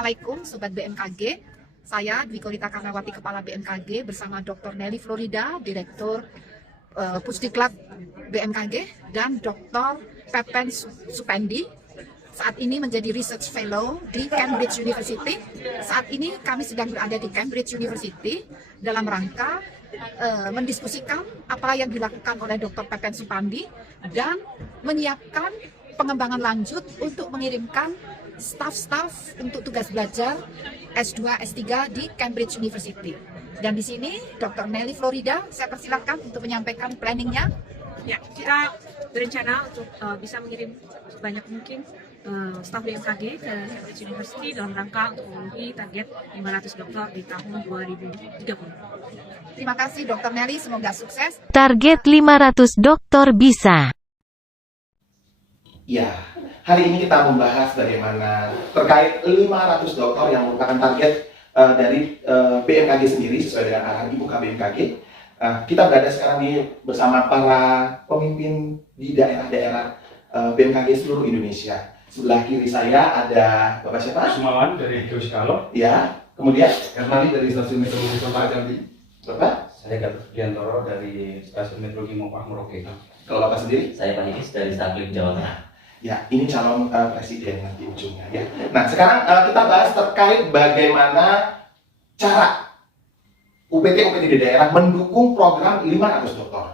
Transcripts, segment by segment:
Assalamualaikum Sobat BMKG. Saya Dwi Korita Karnawati, Kepala BMKG bersama Dr. Nelly Florida, Direktur Pusdiklat BMKG, dan Dr. Pepen Supendi. Saat ini menjadi Research Fellow di Cambridge University. Saat ini kami sedang berada di Cambridge University dalam rangka mendiskusikan apa yang dilakukan oleh Dr. Pepen Supendi dan menyiapkan pengembangan lanjut untuk mengirimkan staf-staf untuk tugas belajar S2, S3 di Cambridge University. Dan di sini Dr. Nelly Florida, saya persilakan untuk menyampaikan planningnya. Ya, kita berencana untuk bisa mengirim sebanyak mungkin staf BMKG ke Cambridge University dalam rangka untuk memenuhi target 500 dokter di tahun 2030. Terima kasih Dr. Nelly, semoga sukses. Target 500 dokter bisa. Ya, hari ini kita membahas bagaimana terkait 500 dokter yang merupakan target dari BMKG sendiri sesuai dengan arahan Ibu KBMKG. Kita berada sekarang ini bersama para pemimpin di daerah-daerah BMKG seluruh Indonesia. Sebelah kiri saya ada Bapak siapa? Sumawan dari Geoskalor. Ya, kemudian Hernani dari Stasiun Meteorologi Kota Jambi. Bapak? Saya Gatot Diantoro dari Stasiun Meteorologi Mopah Merauke. Kalau Bapak sendiri? Saya Pak Idis dari Staklim Jawa Tengah. Ya, ini calon presiden nanti ujungnya ya. Nah, sekarang kita bahas terkait bagaimana cara UPT di daerah mendukung program 500 dokter.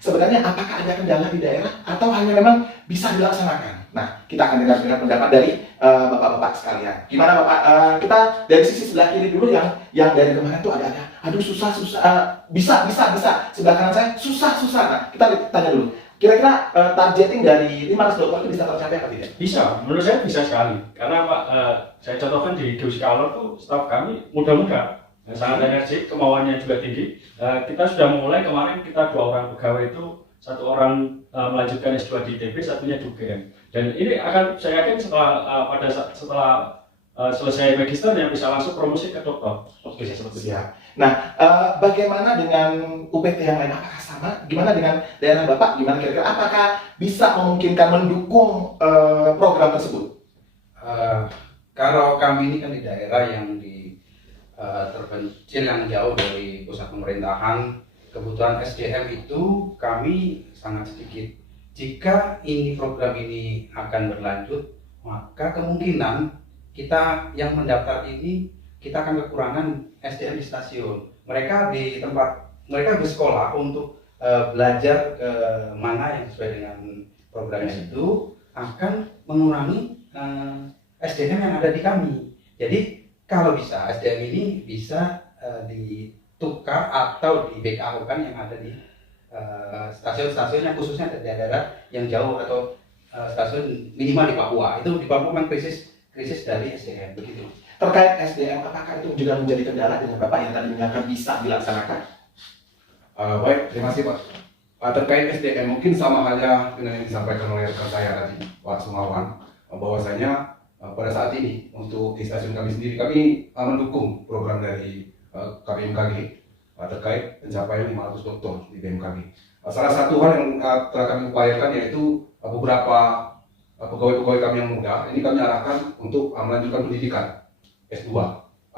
Sebenarnya apakah ada kendala di daerah atau hanya memang bisa dilaksanakan? Nah, kita akan dengar pendapat dari bapak-bapak sekalian. Gimana Bapak? Kita dari sisi sebelah kiri dulu yang dari kemarin tuh ada aduh susah, bisa. Sebelah kanan saya susah. Nah, kita tanya dulu. Kira-kira targeting dari 500 dokter itu bisa tercapai apa tidak? Bisa, menurut saya bisa sekali. Karena Pak, saya contohkan di Geoskalor tuh staf kami muda-muda, sangat energik, kemauannya juga tinggi. Kita sudah mulai kemarin, kita 2 orang pegawai itu, 1 orang melanjutkan S2 di ITB, satunya di UGM. Dan ini akan saya yakin setelah selesai magister yang bisa langsung promosi ke dokter. Oke, seperti itu. Nah, bagaimana dengan UPT yang lain? Apakah sama? Gimana dengan daerah Bapak? Gimana kira-kira? Apakah bisa memungkinkan mendukung program tersebut? Kalau kami ini kan di daerah yang terpencil, yang jauh dari pusat pemerintahan, kebutuhan SDM itu kami sangat sedikit. Jika program ini akan berlanjut, maka kemungkinan kita yang mendaftar ini kita akan kekurangan SDM di stasiun. Mereka bersekolah untuk belajar ke mana yang sesuai dengan programnya itu akan mengurangi SDM yang ada di kami. Jadi kalau bisa SDM ini bisa ditukar atau di BKO kan yang ada di stasiun-stasiun yang khususnya di daerah yang jauh atau stasiun minimal di Papua. Itu di Papua memang krisis dari SDM begitu. Terkait SDM, apakah itu juga menjadi kendala dengan Bapak yang tadi mengatakan bisa dilaksanakan? Baik, terima kasih Pak. Terkait SDM mungkin sama halnya dengan yang disampaikan oleh rekan saya tadi, Pak Sumawan, bahwasanya pada saat ini untuk di stasiun kami sendiri kami mendukung program dari KBMKG terkait pencapaian 500 dokter di BMKG. Salah satu hal yang telah kami upayakan yaitu beberapa pegawai-pegawai kami yang muda ini kami arahkan untuk melanjutkan pendidikan S2.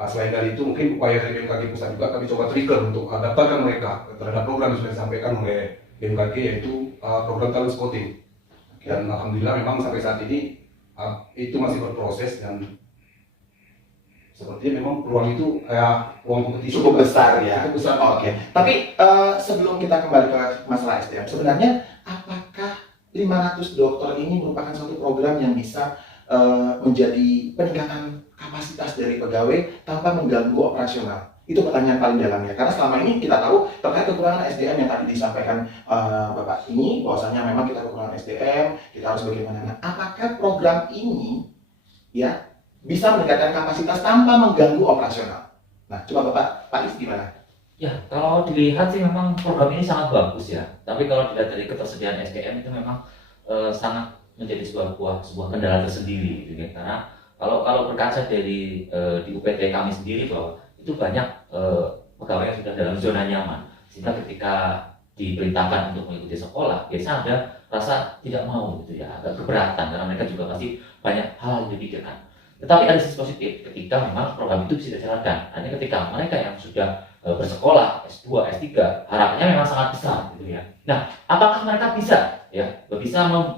Selain dari itu mungkin upaya dari BMKG pusat juga kami coba trigger untuk adaptasi mereka terhadap program yang sudah disampaikan oleh BMKG yaitu program talent scouting. Dan alhamdulillah memang sampai saat ini itu masih berproses dan sepertinya memang peluang itu peluang kompetisi Cukup besar ya. Cukup besar. Oke. Tapi sebelum kita kembali ke masalah SDM, sebenarnya apakah 500 dokter ini merupakan suatu program yang bisa menjadi peningkatan kapasitas dari pegawai tanpa mengganggu operasional? Itu pertanyaan paling dalamnya. Karena selama ini kita tahu terkait kekurangan SDM yang tadi disampaikan Bapak ini, bahwasanya memang kita kekurangan SDM, kita harus bagaimana. Nah, apakah program ini ya bisa meningkatkan kapasitas tanpa mengganggu operasional? Nah, coba Pak Is gimana? Ya, kalau dilihat sih memang program ini sangat bagus ya. Tapi kalau dilihat dari ketersediaan SDM itu memang sangat menjadi sebuah kendala tersendiri gitu ya. Karena kalau berkaca dari di UPT kami sendiri bahwa itu banyak pegawai yang sudah dalam zona nyaman, sehingga ketika diperintahkan untuk mengikuti sekolah biasanya ada rasa tidak mau gitu ya, agak keberatan karena mereka juga pasti banyak hal yang dipikirkan. Tetapi ada sisi positif ketika memang program itu bisa dijalankan. Hanya ketika mereka yang sudah bersekolah S2, S3, harapannya memang sangat besar gitu ya. Nah, apakah mereka bisa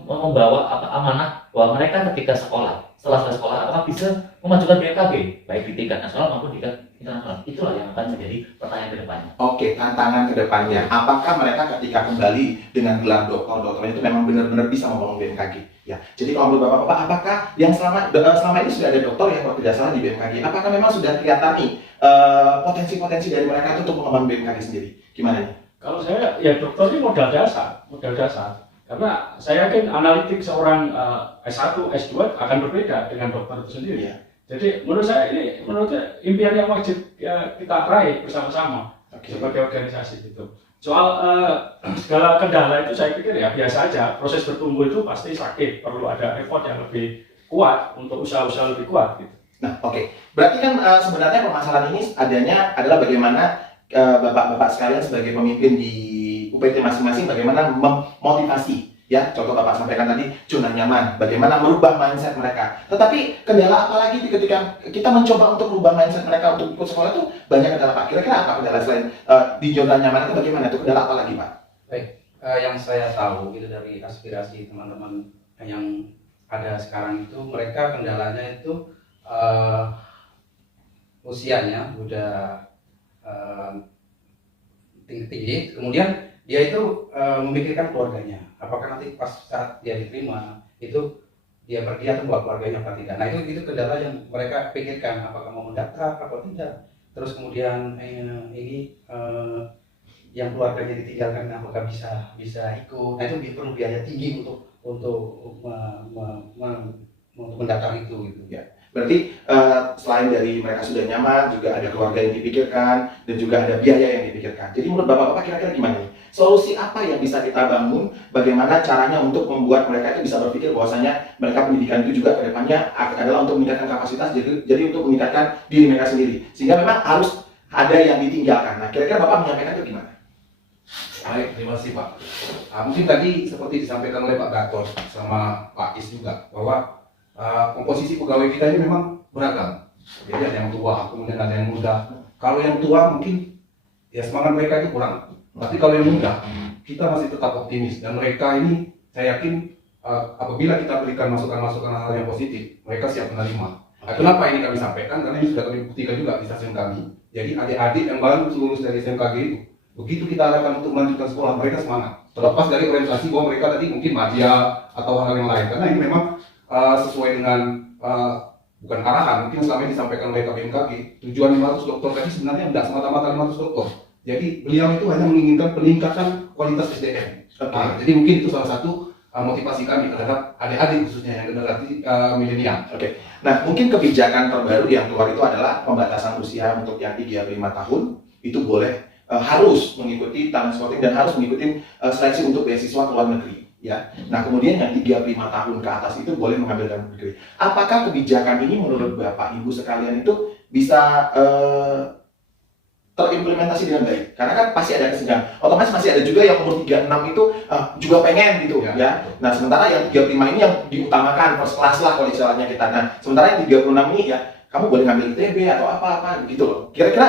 membawa amanah bahwa mereka ketika setelah selesai sekolah apakah bisa memajukan BMKG baik di tingkat nasional maupun di tingkat internasional? Itulah yang akan menjadi pertanyaan ke depannya. Oke, tantangan ke depannya. Apakah mereka ketika kembali dengan gelar dokternya itu memang benar-benar bisa membangun BMKG? Ya, jadi kalau menurut Bapak-Bapak, apakah yang selama ini sudah ada dokter yang kalau tidak salah di BMKG, apakah memang sudah kelihatan nih potensi-potensi dari mereka itu untuk mengembangkan BMKG sendiri? Gimana nih? Kalau saya, ya dokter ini modal dasar. Karena saya yakin analitik seorang S1, S2 akan berbeda dengan dokter itu sendiri. Ya. Jadi menurut saya impian yang wajib ya, kita raih bersama-sama sebagai organisasi gitu. Soal segala kendala itu saya pikir ya biasa aja. Proses bertumbuh itu pasti sakit, perlu ada effort yang lebih kuat untuk usaha-usaha lebih kuat gitu. Nah, oke. Berarti kan sebenarnya permasalahan ini adalah bagaimana Bapak-bapak sekalian sebagai pemimpin di UPT masing-masing bagaimana memotivasi, ya, contoh Bapak sampaikan tadi zona nyaman, bagaimana merubah mindset mereka. Tetapi kendala apa lagi ketika kita mencoba untuk merubah mindset mereka untuk ikut sekolah itu banyak kendala Pak. Kira-kira apa kendala selain di zona nyaman itu bagaimana? Itu kendala apa lagi Pak? Baik, yang saya tahu itu dari aspirasi teman-teman yang ada sekarang itu mereka kendalanya itu usianya udah tinggi, kemudian dia itu memikirkan keluarganya. Apakah nanti pas saat dia diterima itu dia pergi atau bawa keluarganya apa tidak? Nah itu kendala yang mereka pikirkan. Apakah mau mendaftar atau tidak? Terus kemudian yang keluarganya ditinggalkan apakah bisa ikut? Nah itu perlu biaya tinggi untuk mendaftar itu gitu. Ya. Berarti selain dari mereka sudah nyaman, juga ada keluarga yang dipikirkan, dan juga ada biaya yang dipikirkan. Jadi menurut Bapak-Bapak kira-kira gimana nih? Solusi apa yang bisa kita bangun? Bagaimana caranya untuk membuat mereka itu bisa berpikir bahwasanya mereka pendidikan itu juga kedepannya adalah untuk meningkatkan kapasitas, jadi untuk meningkatkan diri mereka sendiri. Sehingga memang harus ada yang ditinggalkan. Nah kira-kira Bapak menyampaikan itu gimana? Baik, terima kasih Pak. Mungkin tadi seperti disampaikan oleh Pak Gatot sama Pak Is juga bahwa komposisi pegawai kita ini memang beragam. Jadi ada yang tua, kemudian ada yang muda. Kalau yang tua mungkin ya semangat mereka itu kurang. Tapi kalau yang muda, kita masih tetap optimis. Dan mereka ini saya yakin apabila kita berikan masukan-masukan hal yang positif, mereka siap menerima. Kenapa ini kami sampaikan? Karena ini sudah kami buktikan juga di stasiun kami. Jadi adik-adik yang baru lulus dari SMKG itu, begitu kita arahkan untuk melanjutkan sekolah, mereka semangat. Terlepas dari orientasi bahwa mereka tadi mungkin media atau hal yang lain. Karena ini memang sesuai dengan bukan arahan, mungkin selama ini disampaikan oleh KBMKG, tujuan 500 dokter tadi sebenarnya tidak semata-mata 500 dokter. Jadi beliau itu hanya menginginkan peningkatan kualitas SDM. Jadi mungkin itu salah satu motivasi kami terhadap adik-adik khususnya yang generasi milenial. Oke. Nah mungkin kebijakan terbaru yang keluar itu adalah pembatasan usia untuk yang 35 tahun itu boleh harus mengikuti talent scouting dan harus mengikuti seleksi untuk beasiswa ke luar negeri. Ya. Nah kemudian yang 35 tahun ke atas itu boleh mengambil dalam negeri. Apakah kebijakan ini menurut Bapak Ibu sekalian itu bisa terimplementasi dengan baik? Karena kan pasti ada kesenjangan. Otomatis masih ada juga yang umur 36 itu juga pengen gitu ya. Nah sementara yang 35 ini yang diutamakan first class lah kalau istilahnya kita. Nah sementara yang 36 ini ya kamu boleh ngambil ITB atau apa-apa gitu loh. Kira-kira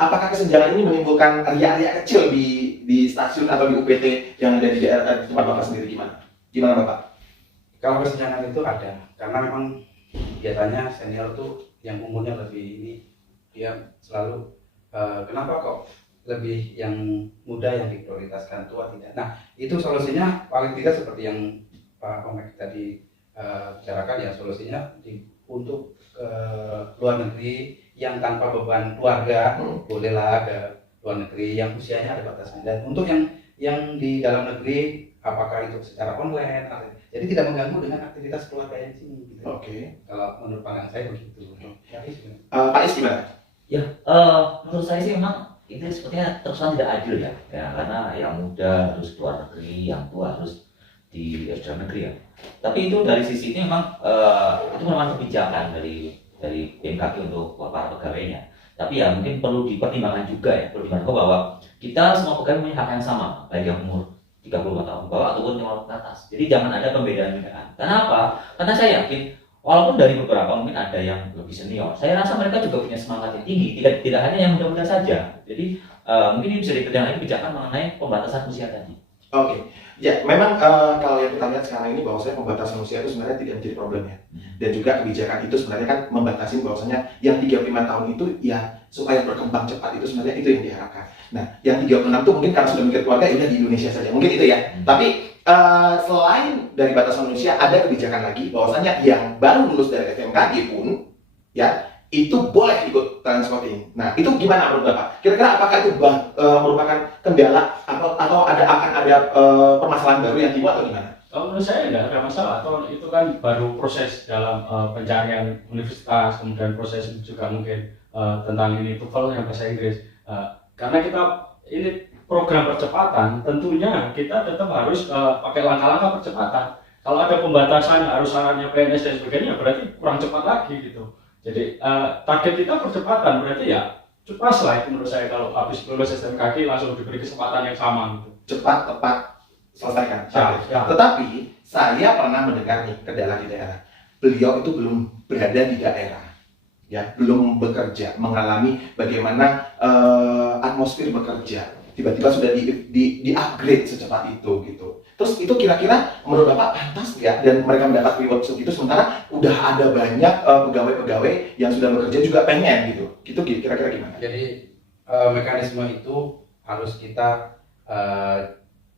apakah kesenjangan ini menimbulkan area-area kecil di stasiun atau di UPT yang ada di daerah di tempat Bapak sendiri gimana? Gimana Bapak? Kalau kesenjangan itu ada, karena memang biasanya senior tuh yang umurnya lebih ini dia selalu kenapa kok lebih yang muda yang diprioritaskan, tua tidak. Nah itu solusinya paling tidak seperti yang Pak Omek tadi bicarakan ya, solusinya untuk luar negeri yang tanpa beban keluarga bolehlah ke luar negeri yang usianya ada batasnya. Dan untuk yang di dalam negeri apakah itu secara online, jadi tidak mengganggu dengan aktivitas keluarga yang sini. Gitu. Oke. Kalau menurut pandangan saya begitu. Pak Is gimana? Ya, menurut saya sih memang itu sepertinya terkesan tidak adil ya, karena yang muda harus keluar negeri, yang tua harus di dalam negeri ya. Tapi itu dari sisi ini memang itu memang kebijakan dari BMKG untuk para pegawainya. Tapi ya mungkin perlu dipertimbangkan juga ya, perlu dipertimbangkan bahwa kita semua pegawai punya hak yang sama, baik yang umur 35 tahun bawah ataupun 50 ke atas. Jadi jangan ada pembedaan-pembedaan. Karena apa? Karena saya yakin Walaupun dari beberapa mungkin ada yang lebih senior, saya rasa mereka juga punya semangat yang tinggi, tidak hanya yang muda-muda saja. Jadi mungkin ini bisa dikerjakan lagi kebijakan mengenai pembatasan usia tadi. Oke, ya memang kalau yang kita lihat sekarang ini bahwasanya pembatasan usia itu sebenarnya tidak menjadi problem ya. Dan juga kebijakan itu sebenarnya kan membatasi bahwasanya yang 35 tahun itu ya supaya berkembang cepat itu sebenarnya itu yang diharapkan. Nah, yang 36 itu mungkin karena sudah mikir keluarga ya udah di Indonesia saja, mungkin itu ya. Tapi selain dari batasan usia ada kebijakan lagi bahwasanya yang baru lulus dari FMKG pun ya itu boleh ikut transporting. Nah, itu gimana menurut Bapak? Kira-kira apakah itu merupakan kendala atau akan ada permasalahan baru yang timbul atau gimana? Kalau menurut saya tidak ada masalah, atau itu kan baru proses dalam pencarian universitas, kemudian proses juga mungkin tentang ini TOEFL yang bahasa Inggris. Karena kita ini program percepatan, tentunya kita tetap harus pakai langkah-langkah percepatan. Kalau ada pembatasan harus syaratnya PNS dan sebagainya, berarti kurang cepat lagi gitu. Jadi target kita percepatan, berarti ya cepat lah itu menurut saya kalau habis lulus SMKG langsung diberi kesempatan yang sama gitu. Cepat, tepat, selesaikan. Ya. Tetapi saya pernah mendengar nih kendala di daerah. Beliau itu belum berada di daerah, ya, belum bekerja, mengalami bagaimana atmosfer bekerja. Tiba-tiba sudah di upgrade secepat itu gitu. Terus itu kira-kira menurut Bapak pantas ya dan mereka mendapat reward segitu sementara udah ada banyak pegawai-pegawai yang sudah bekerja juga pengen gitu. Gitu kira-kira gimana? Jadi mekanisme itu harus kita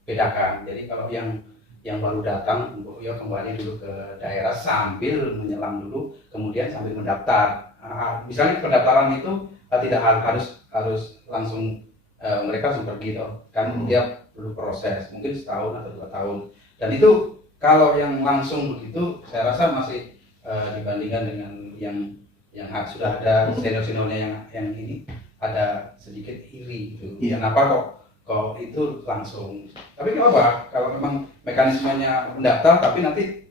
bedakan. Jadi kalau yang baru datang, ya kembali dulu ke daerah sambil menyelam dulu, kemudian sambil mendaftar. Misalnya pendaftaran itu tidak harus langsung mereka langsung pergi toh, kan dia perlu proses, mungkin setahun atau 2 tahun. Dan itu kalau yang langsung begitu, saya rasa masih dibandingkan dengan yang sudah ada senior-seniornya yang ini ada sedikit iri gitu. Iya. Kenapa kok itu langsung? Tapi nggak apa, kalau memang mekanismenya mendaftar, tapi nanti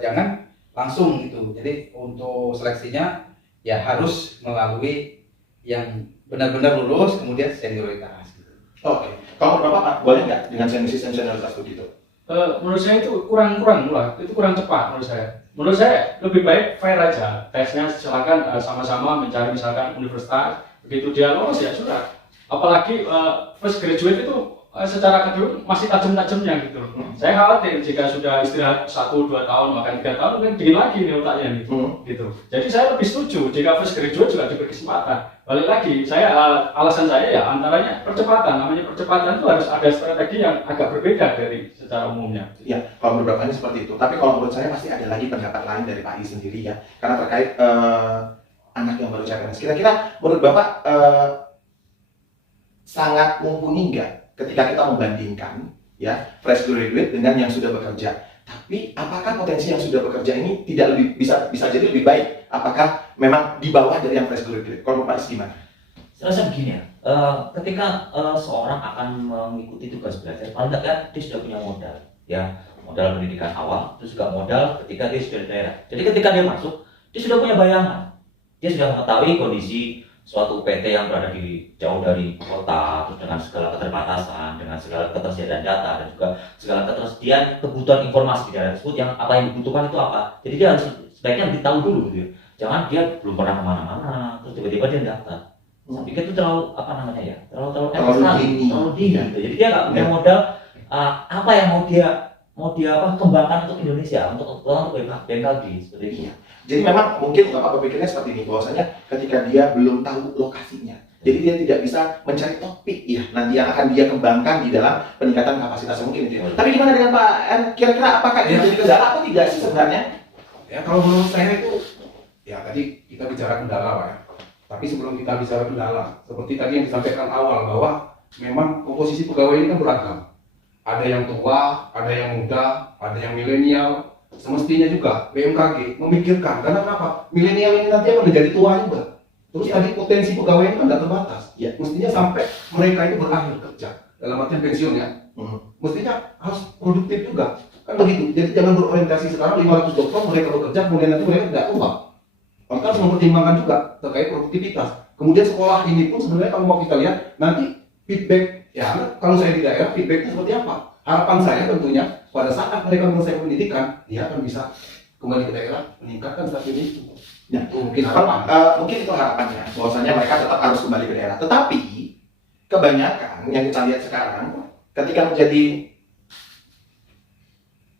jangan langsung gitu. Jadi untuk seleksinya ya harus melalui yang benar-benar lulus kemudian senioritas. Oke. Kalau menurut Bapak boleh nggak dengan sistem senioritas begitu? Menurut saya itu kurang lah, itu kurang cepat menurut saya. Menurut saya lebih baik fair aja, tesnya silakan sama-sama mencari misalkan universitas, begitu dia lolos ya sudah. Apalagi first graduate itu secara akademik masih tajam-tajamnya gitu. Saya khawatir jika sudah istirahat 1-2 tahun bahkan 3 tahun kan dingin lagi nih otaknya gitu. Jadi saya lebih setuju jika first graduate juga diberi kesempatan. Balik lagi, alasan saya ya antaranya percepatan. Namanya percepatan itu harus ada strategi yang agak berbeda dari secara umumnya. Ya, kalau menurut Bapak ini seperti itu. Tapi kalau menurut saya pasti ada lagi pendapat lain dari Pak I sendiri ya. Karena terkait anak yang baru CPNS. Kira-kira menurut Bapak sangat mumpuni nggak ketika kita membandingkan ya fresh graduate dengan yang sudah bekerja? Tapi apakah potensi yang sudah bekerja ini tidak lebih bisa jadi lebih baik? Apakah memang di bawah dari yang fresh graduate? Kalau Pak Is gimana? Saya rasa begini ya, ketika seorang akan mengikuti tugas belajar, paling tidak dia sudah punya modal, ya modal pendidikan awal, terus juga modal ketika dia sudah di daerah. Jadi ketika dia masuk, dia sudah punya bayangan, dia sudah mengetahui kondisi suatu PT yang berada di jauh dari kota, terus dengan segala keterbatasan, dengan segala ketersediaan data dan juga segala ketersediaan kebutuhan informasi di daerah tersebut yang apa yang dibutuhkan itu apa. Jadi dia harus sebaiknya lebih tahu dulu gitu ya. Jangan dia belum pernah kemana-mana, terus tiba-tiba dia daftar. Saya pikir itu terlalu dini gitu. Jadi dia nggak punya modal apa yang mau dia kembangkan untuk Indonesia, untuk BMKG seperti itu. Jadi memang mungkin Bapak berpikirnya seperti ini, bahwasanya ketika dia belum tahu lokasinya, jadi dia tidak bisa mencari topik ya nanti yang akan dia kembangkan di dalam peningkatan kapasitas mungkin itu. Tapi gimana dengan Pak N? Kira-kira apakah ini jadi kendala atau tidak sih sebenarnya? Ya kalau menurut saya itu, ya tadi kita bicara kendala Pak ya. Tapi sebelum kita bicara kendala, seperti tadi yang disampaikan awal bahwa memang komposisi pegawai ini kan beragam. Ada yang tua, ada yang muda, ada yang milenial. Semestinya juga BMKG memikirkan, karena kenapa? Milenial ini nanti akan menjadi tua juga. Terus tadi potensi pegawai ini kan tidak terbatas. Ya. Mestinya sampai mereka itu berakhir kerja dalam artian pensiun ya. Mestinya harus produktif juga. Kan begitu. Jadi jangan berorientasi sekarang 500 dokter mereka bekerja kemudian nanti mereka tidak tua. Maka harus mempertimbangkan juga terkait produktivitas. Kemudian sekolah ini pun sebenarnya kalau mau kita lihat nanti feedback ya kalau saya di daerah feedbacknya seperti apa? Harapan saya tentunya pada saat mereka menyelesaikan pendidikan dia akan bisa kembali ke daerah, meningkatkan staff ini. Ya, Mungkin harapan. mungkin itu harapannya, bahwasanya mereka tetap harus kembali ke daerah. Tetapi kebanyakan yang kita lihat sekarang, ketika menjadi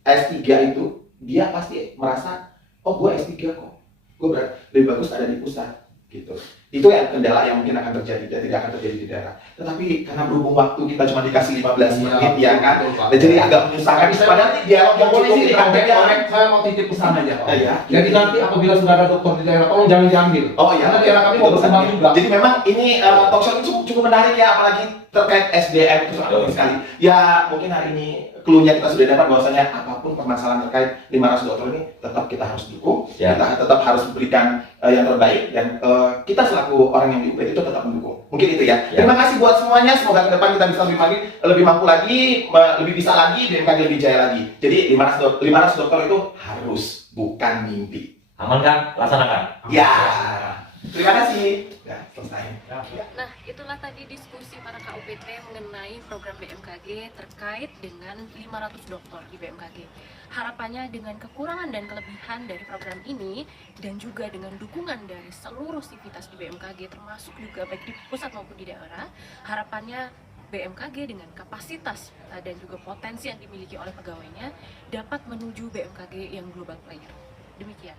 S3 itu, dia pasti merasa, oh gue S3 kok, gue lebih bagus ada di pusat, gitu. Itu yang kendala yang mungkin akan terjadi dan tidak akan terjadi di daerah. Tetapi karena berhubung waktu kita cuma dikasih 15 menit, ya kan, betul, Pak. jadi agak menyusahkan. Padahal ini dialog yang Boleh cukup sih, intelektual. saya mau titip pesan aja, Pak. Ya. Jadi nanti apabila sudah ada dokter di daerah, tolong jangan diambil. Oh iya, Karena daerah kami mau berkembang juga. Jadi memang ini talk show ini cukup menarik ya, apalagi terkait SDM itu sangat penting sekali. Ya mungkin hari ini clue-nya kita sudah dapat bahwasanya apapun permasalahan terkait 500 dokter ini tetap kita harus dukung, Ya. kita tetap harus berikan yang terbaik dan kita selaku orang yang di UPT itu tetap mendukung. Mungkin itu ya. Ya. Terima kasih buat semuanya. Semoga ke depan kita bisa lebih mampu lagi, lebih bisa lagi, BMKG lebih jaya lagi. Jadi 500 dokter itu harus, bukan mimpi. Aman kan? Laksanakan. Ya. Terima kasih. Ya, selesai. Nah, itulah tadi diskusi para KUPT mengenai program BMKG terkait dengan 500 dokter di BMKG. Harapannya dengan kekurangan dan kelebihan dari program ini dan juga dengan dukungan dari seluruh sivitas di BMKG termasuk juga baik di pusat maupun di daerah, harapannya BMKG dengan kapasitas dan juga potensi yang dimiliki oleh pegawainya dapat menuju BMKG yang global player. Demikian.